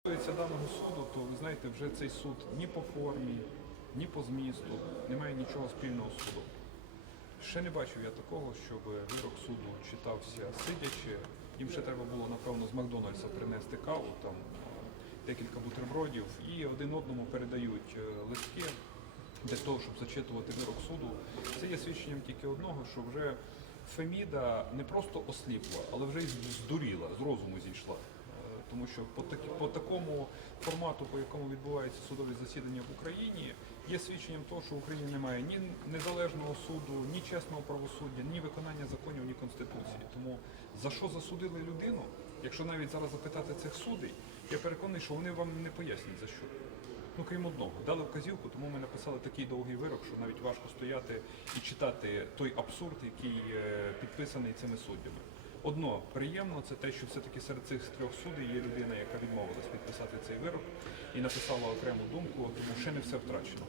стосується даного суду, то ви знаєте, вже цей суд ні по формі, ні по змісту не має нічого спільного з судом. Ще не бачив я такого, щоб вирок суду читався сидячи. Їм ще треба було, напевно, з Макдональдса принести каву, там декілька бутербродів, і один одному передають е, листки для того, щоб зачитувати вирок суду. Це є свідченням тільки одного, що вже Феміда не просто осліпла, але вже й здуріла, з розуму зійшла. Тому що по, такі, по такому формату, по якому відбуваються судові засідання в Україні, є свідченням того, що в Україні немає ні незалежного суду, ні чесного правосуддя, ні виконання законів, ні конституції. Тому за що засудили людину, якщо навіть зараз запитати цих судей, я переконаний, що вони вам не пояснять за що. Ну, крім одного, дали вказівку, тому ми написали такий довгий вирок, що навіть важко стояти і читати той абсурд, який е, підписаний цими суддями. Одно приємно, це те, що все-таки серед цих трьох судей є людина, яка відмовилась підписати цей вирок і написала окрему думку, тому ще не все втрачено.